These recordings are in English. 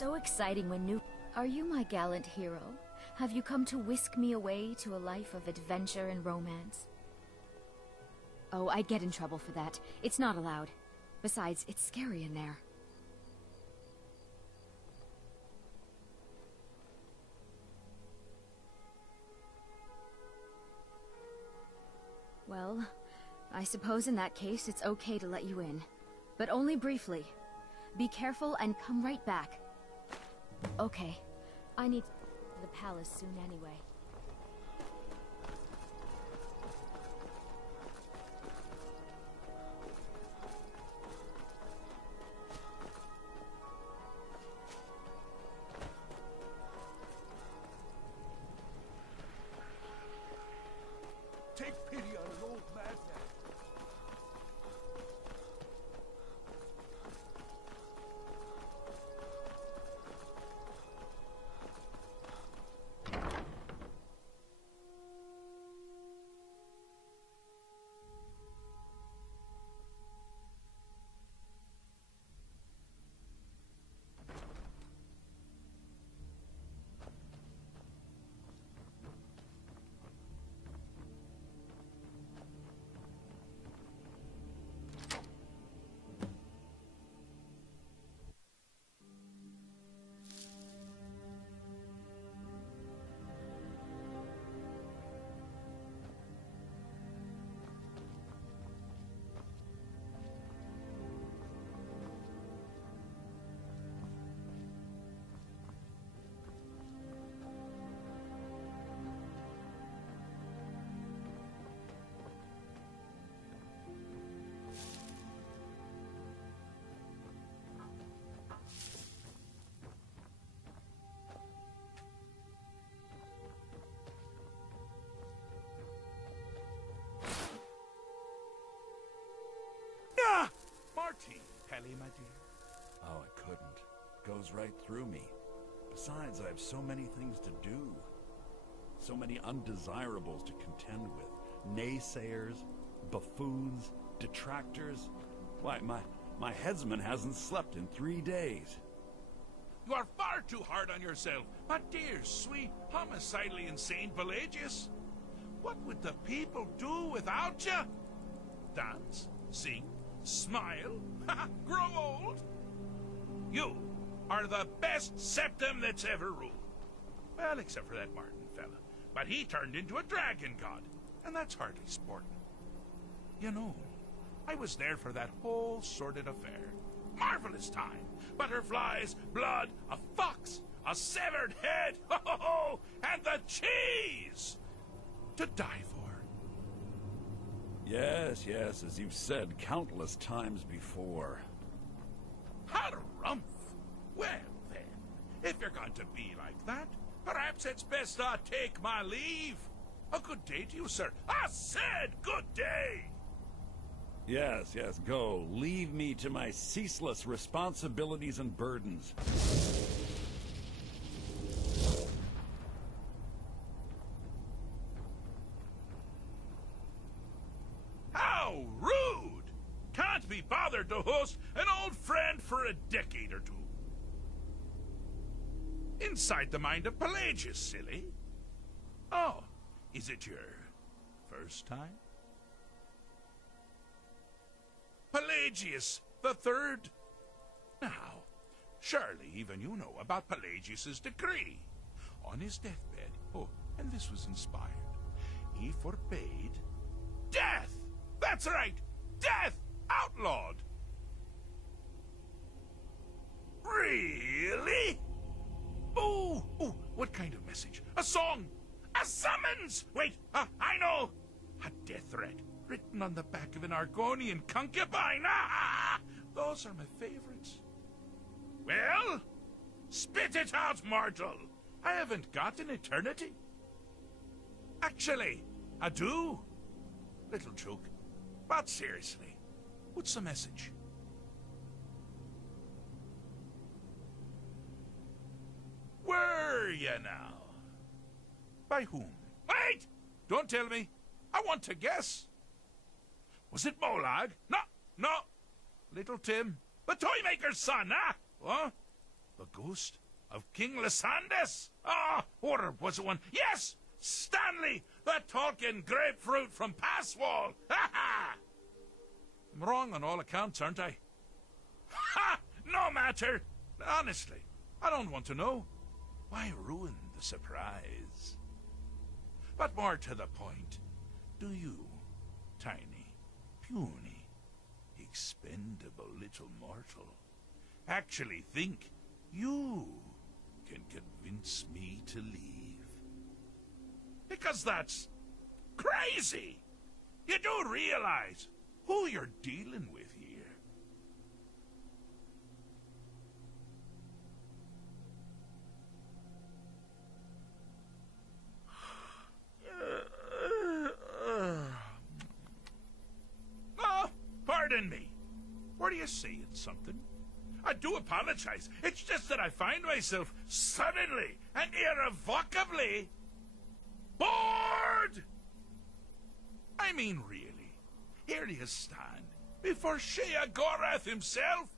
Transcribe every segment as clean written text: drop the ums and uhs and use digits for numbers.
so exciting when new... Are you my gallant hero? Have you come to whisk me away to a life of adventure and romance? Oh, I'd get in trouble for that. It's not allowed. Besides, it's scary in there. Well, I suppose in that case it's okay to let you in. But only briefly. Be careful and come right back. Okay. I need to the palace soon anyway. Take pity on an old madman. Marty, Pelly, my dear. Oh, I couldn't. Goes right through me. Besides, I have so many things to do. So many undesirables to contend with. Naysayers, buffoons, detractors. Why, my headsman hasn't slept in 3 days. You are far too hard on yourself, my dear, sweet, homicidally insane Pelagius. What would the people do without you? Dance, sing, smile, grow old? You are the best septum that's ever ruled. Well, except for that Martin fella. But he turned into a dragon god, and that's hardly sporting. You know, I was there for that whole sordid affair. Marvelous time. Butterflies, blood, a fox, a severed head, and the cheese to die for. Yes, yes, as you've said countless times before. Harumph! Well, then, if you're going to be like that, perhaps it's best I take my leave. A good day to you, sir. I said good day! Yes, yes, go. Leave me to my ceaseless responsibilities and burdens. How rude! Can't be bothered to host an old friend for a decade or two. Inside the mind of Pelagius, silly. Oh, is it your first time? Pelagius the Third. Now, surely even you know about Pelagius's decree. On his deathbed, oh, and this was inspired, he forbade death. That's right, death outlawed. Really? Ooh, what kind of message? A song? A summons? Wait, I know. A death threat written on the back of an Argonian concubine. Those are my favorites. Well, spit it out, mortal. I haven't got an eternity. Actually, I do. Little joke. But seriously, what's the message? Were you now? By whom? Wait! Don't tell me. I want to guess. Was it Molag? No. Little Tim. The toy maker's son, huh? The ghost of King Lysandas? Ah, or was it one? Yes! Stanley, the talking grapefruit from Passwall! Ha ha! I'm wrong on all accounts, aren't I? Ha! No matter! Honestly, I don't want to know. Why ruin the surprise? But more to the point, do you, tiny, puny, expendable little mortal, actually think you can convince me to leave? Because that's crazy! You do realize who you're dealing with here. Oh, pardon me. Were you saying something? I do apologize. It's just that I find myself suddenly and irrevocably bored! I mean, really, here you stand before Sheogorath himself,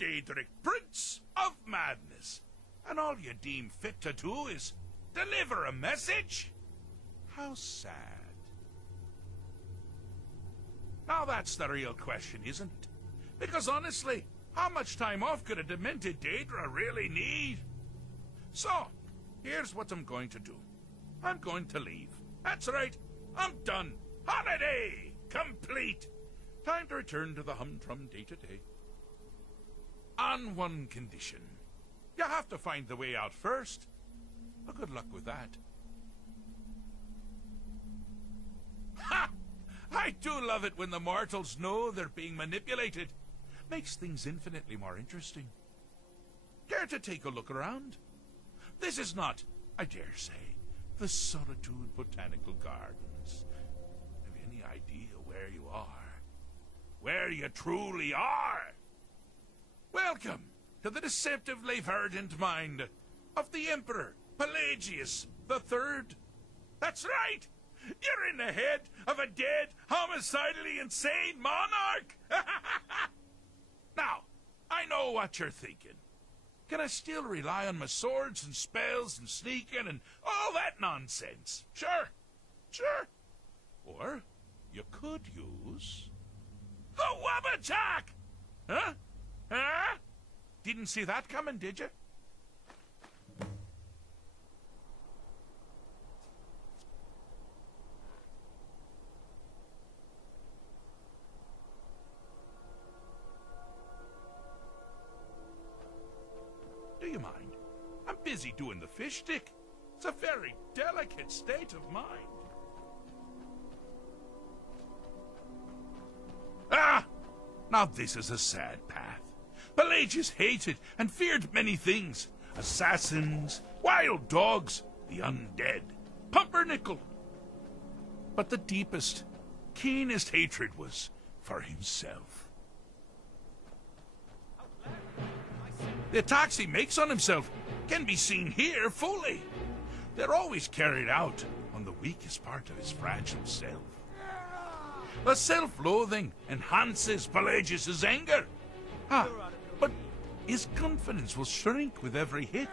Daedric Prince of Madness, and all you deem fit to do is deliver a message? How sad. Now that's the real question, isn't it? Because honestly, how much time off could a demented Daedra really need? So, here's what I'm going to do. I'm going to leave. That's right. I'm done. Holiday complete. Time to return to the humdrum day-to-day. On one condition. You have to find the way out first. Well, good luck with that. Ha! I do love it when the mortals know they're being manipulated. Makes things infinitely more interesting. Care to take a look around? This is not, I dare say, the Solitude Botanical Gardens. Have you any idea where you are? Where you truly are? Welcome to the deceptively verdant mind of the Emperor Pelagius III. That's right! You're in the head of a dead, homicidally insane monarch! Now, I know what you're thinking. Can I still rely on my swords and spells and sneaking and all that nonsense? Sure, sure. Or you could use the Wabbajack! Huh? Huh? Didn't see that coming, did you? Do you mind? I'm busy doing the fish stick. It's a very delicate state of mind. Ah! Now this is a sad path. Pelagius hated and feared many things. Assassins, wild dogs, the undead, pumpernickel. But the deepest, keenest hatred was for himself. The attacks he makes on himself can be seen here fully. They're always carried out on the weakest part of his fragile self. The self-loathing enhances Pelagius's anger. But his confidence will shrink with every hit.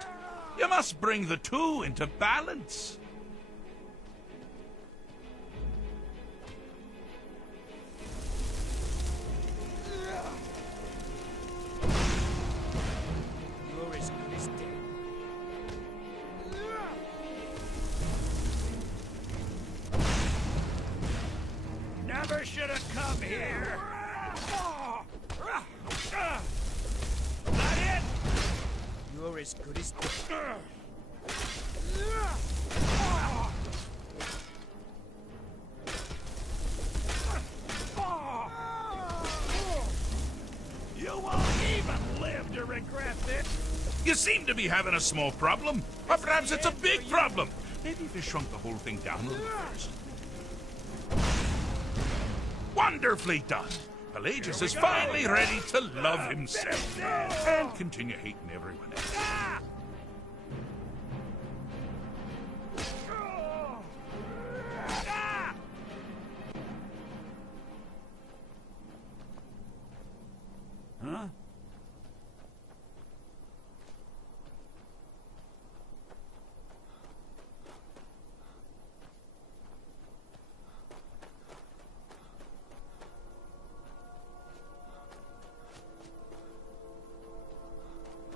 You must bring the two into balance. You're as good as dead. Never should have come here. That it? You're as good as dead. You won't even live to regret this. You seem to be having a small problem. Or perhaps it's a big problem. Maybe if you shrunk the whole thing down a little first. Wonderfully done. Pelagius is finally ready to love himself and continue hating everyone else. Huh?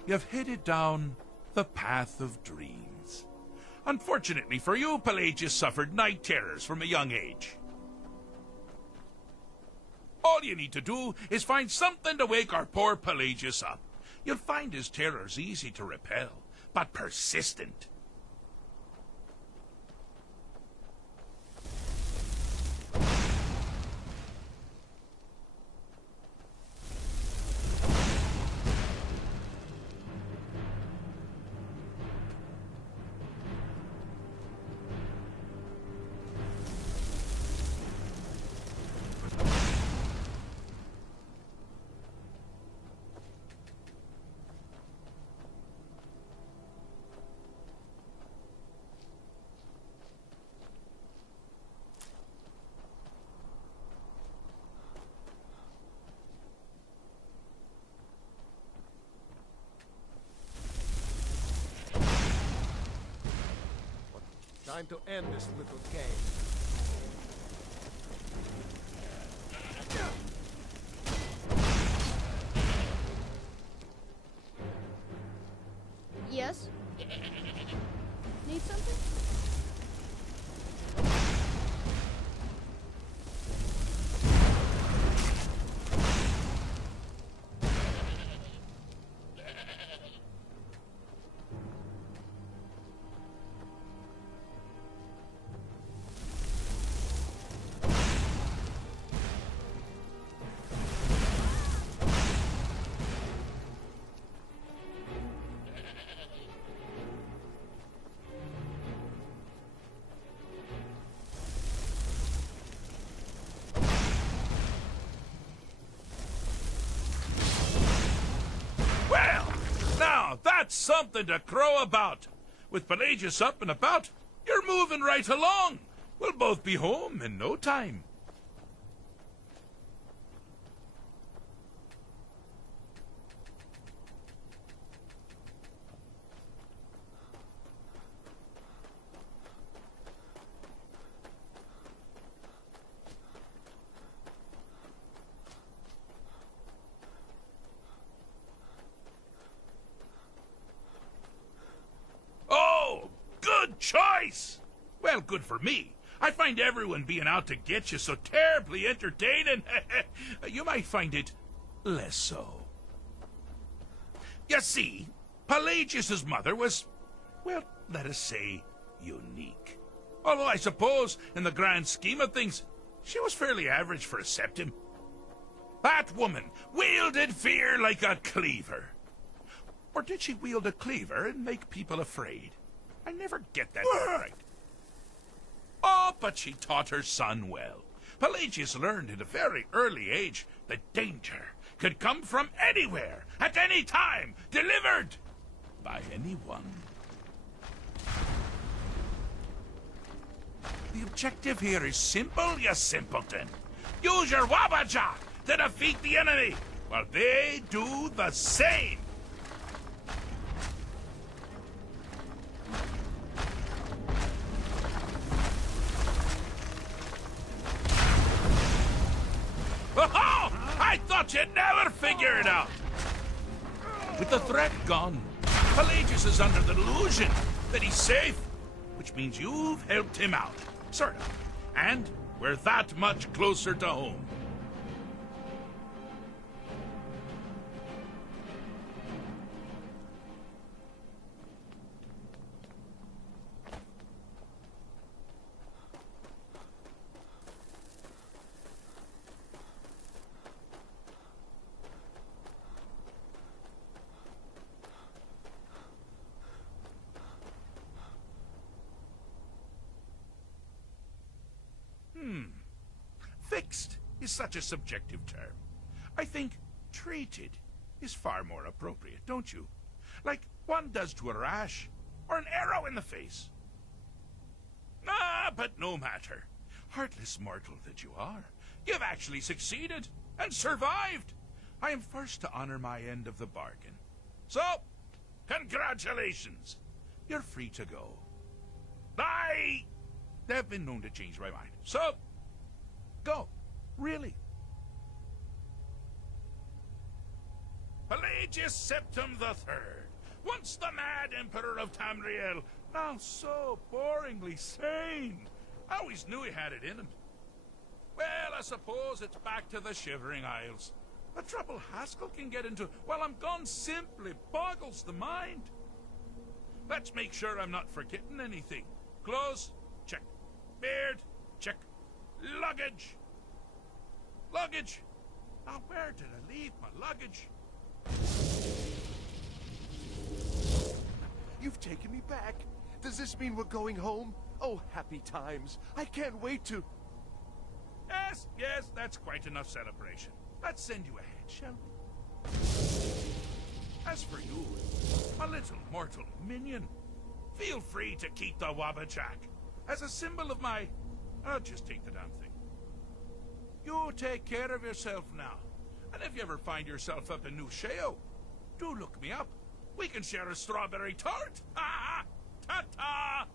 you've headed down the path of dreams. Unfortunately for you, Pelagius suffered night terrors from a young age. All you need to do is find something to wake our poor Pelagius up. You'll find his terrors easy to repel, but persistent. Time to end this little game. Yes? Need something? That's something to crow about. With Pelagius up and about, you're moving right along. We'll both be home in no time. Choice! Well, good for me. I find everyone being out to get you so terribly entertaining. You might find it less so. You see, Pelagius's mother was, well, let us say, unique. Although I suppose, in the grand scheme of things, she was fairly average for a septim. That woman wielded fear like a cleaver. Or did she wield a cleaver and make people afraid? I never get that right. Oh, but she taught her son well. Pelagius learned at a very early age that danger could come from anywhere, at any time, delivered by anyone. The objective here is simple, you simpleton. Use your wabaja to defeat the enemy, while they do the same. Oh, I thought you'd never figure it out. With the threat gone, Pelagius is under the delusion that he's safe, which means you've helped him out, sort of. And we're that much closer to home. Fixed is such a subjective term. I think treated is far more appropriate, don't you? Like one does to a rash or an arrow in the face. Ah, but no matter. Heartless mortal that you are, you've actually succeeded and survived. I am first to honor my end of the bargain. So, congratulations. You're free to go. I've been known to change my mind. So, go. Really. Pelagius Septim III, once the mad Emperor of Tamriel, now so boringly sane. I always knew he had it in him. Well, I suppose it's back to the Shivering Isles. The trouble Haskell can get into while I'm gone simply boggles the mind. Let's make sure I'm not forgetting anything. Clothes, check. Beard, check. Luggage. Luggage. Now, where did I leave my luggage? You've taken me back. Does this mean we're going home? Oh, happy times. I can't wait to... Yes, yes, that's quite enough celebration. Let's send you ahead, shall we? As for you, my little mortal minion, feel free to keep the Wabbajack as a symbol of my... I'll just take the damn thing. You take care of yourself now. And if you ever find yourself up in New Sheo, do look me up. We can share a strawberry tart. Ha! Ta-ta!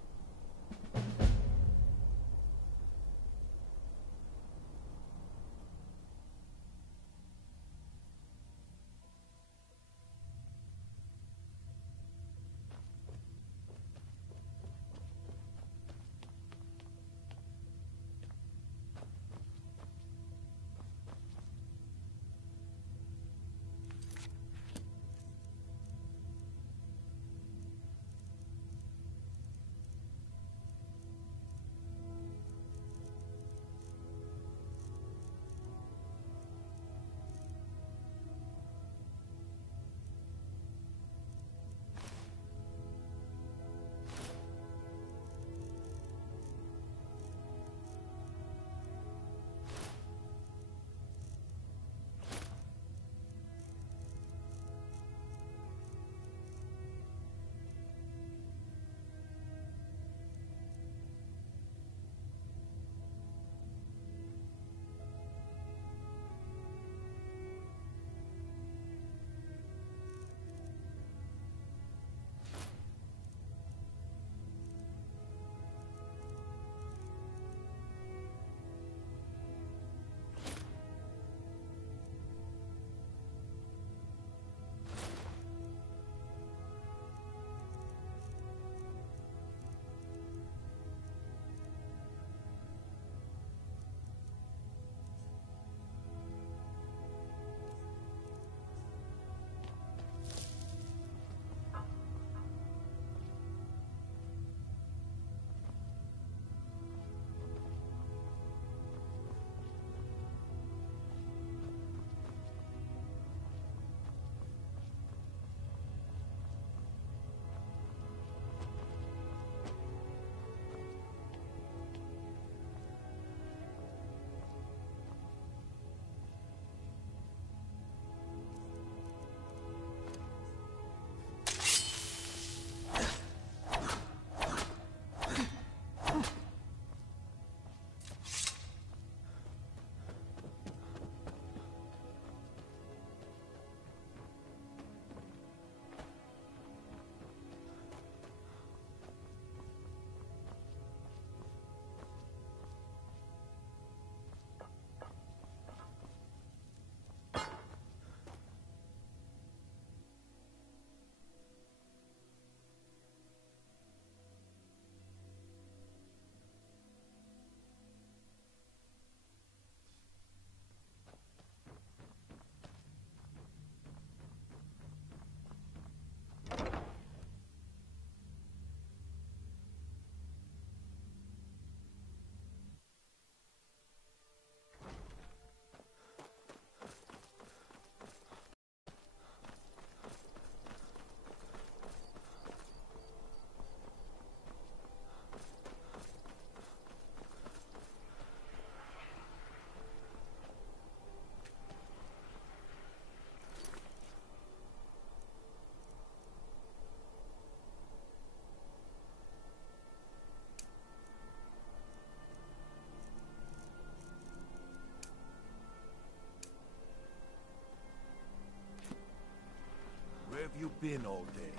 have you been all day?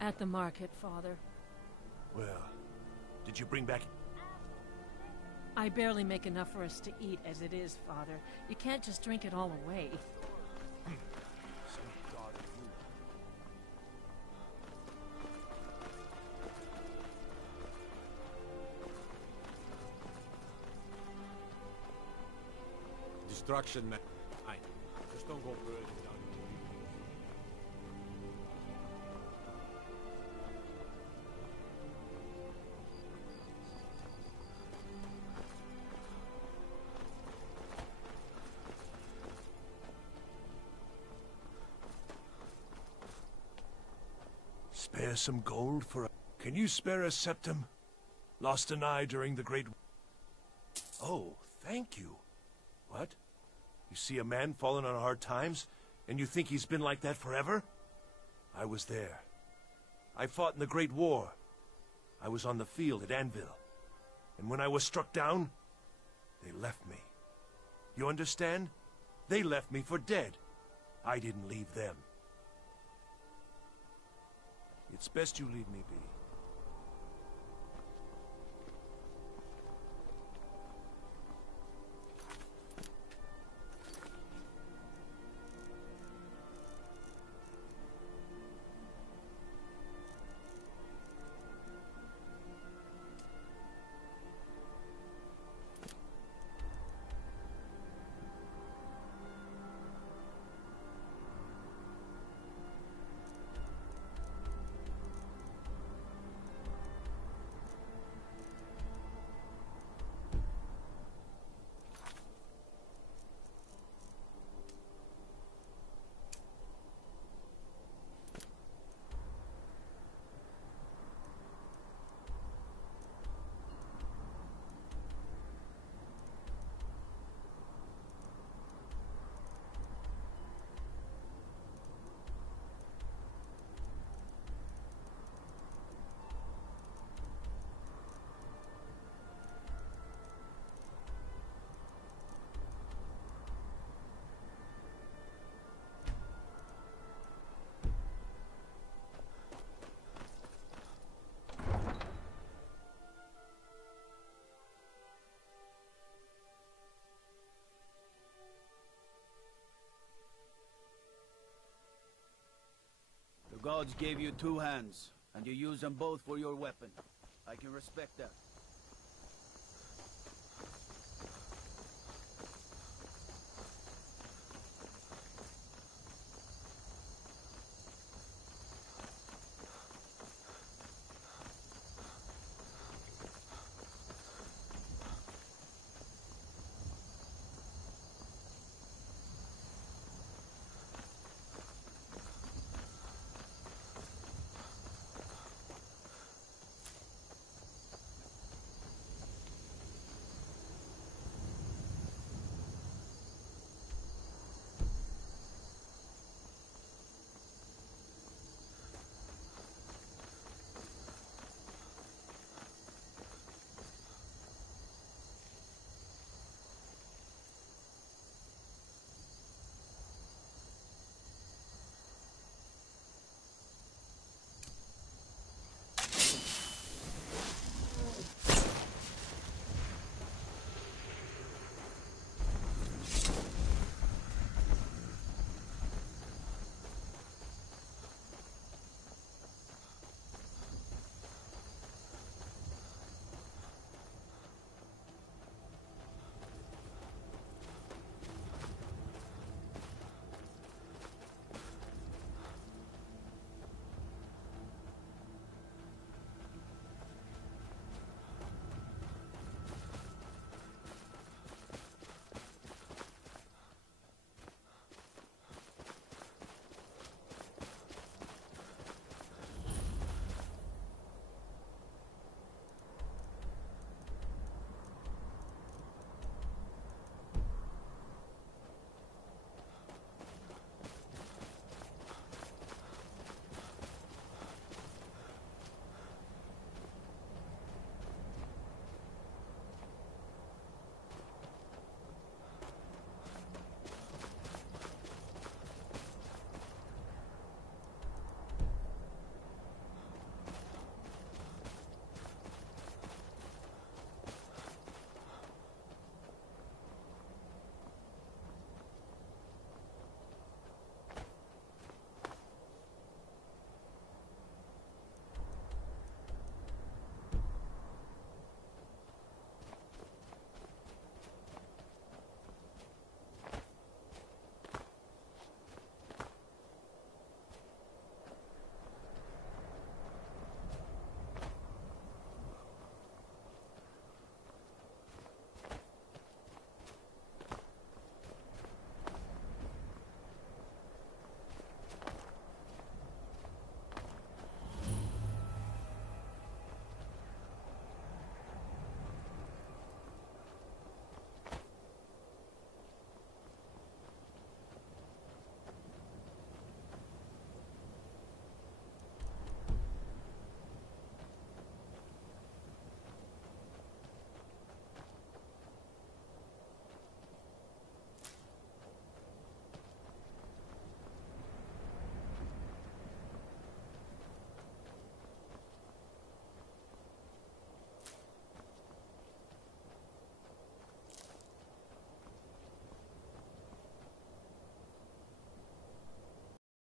At the market, Father. Well, did you bring back... I barely make enough for us to eat as it is, Father. You can't just drink it all away. Some destruction, man. Aye. Just don't go burning down. Spare some gold for a... Can you spare a septum? Lost an eye during the Great... Oh, thank you. What? You see a man fallen on hard times, and you think he's been like that forever? I was there. I fought in the Great War. I was on the field at Anvil. And when I was struck down, they left me. You understand? They left me for dead. I didn't leave them. It's best you leave me be. The gods gave you two hands, and you use them both for your weapon. I can respect that.